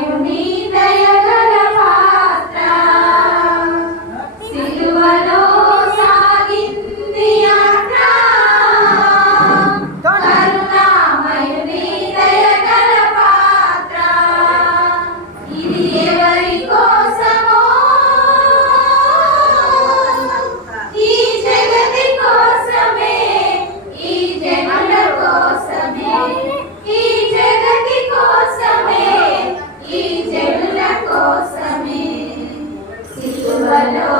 you need. కోసమే. సిలువలో